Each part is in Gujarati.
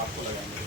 आपको लगाएंगे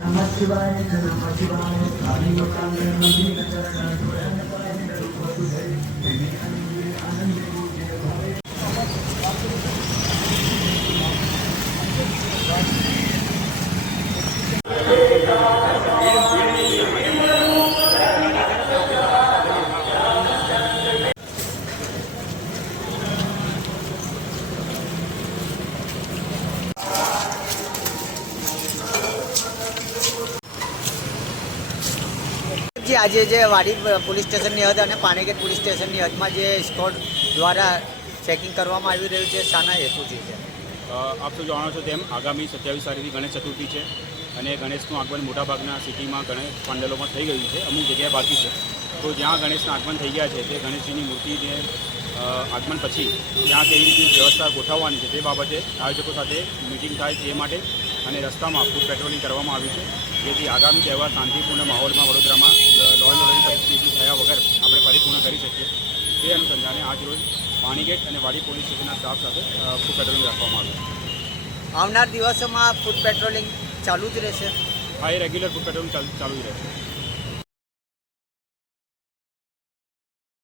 நமச்சிவாய நமச்சிவாய அறிவுக்கான நம்பிக்கை આજે જે વાડી પોલીસ સ્ટેશનની હદ અને પાણીગેટ પોલીસ સ્ટેશનની હદમાં જે સ્કોડ દ્વારા ચેકિંગ કરવામાં આવી રહ્યું છે, શાના હેતુથી છે? આપ તો જાણો છો તેમ આગામી સત્યાવીસ તારીખથી ગણેશ ચતુર્થી છે અને ગણેશનું આગમન મોટાભાગના સિટીમાં ગણેશ પંડલોમાં થઈ ગયું છે, અમુક જગ્યાએ બાકી છે. તો જ્યાં ગણેશના આગમન થઈ ગયા છે, તે ગણેશજીની મૂર્તિ જે આગમન પછી ત્યાં કેવી રીતની વ્યવસ્થા ગોઠવવાની છે તે બાબતે આયોજકો સાથે મિટિંગ થાય તે માટે અને રસ્તામાં ફૂડ પેટ્રોલિંગ કરવામાં આવ્યું છે. જેથી આગામી તહેવાર શાંતિપૂર્ણ માહોલમાં વડોદરામાં લો એન્ડ ઓર્ડરની પરિસ્થિતિ થયા વગર આપણે પરિપૂર્ણ કરી શકીએ. તે અનુસંધાને આજરોજ પાણીગેટ અને વાડી પોલીસ સ્ટેશનના સ્ટાફ સાથે ફૂડ પેટ્રોલિંગ રાખવામાં આવ્યું. આવનાર દિવસોમાં ફૂડ પેટ્રોલિંગ ચાલુ જ રહેશે. હા એ રેગ્યુલર ફૂડ પેટ્રોલિંગ ચાલુ ચાલુ જ રહેશે.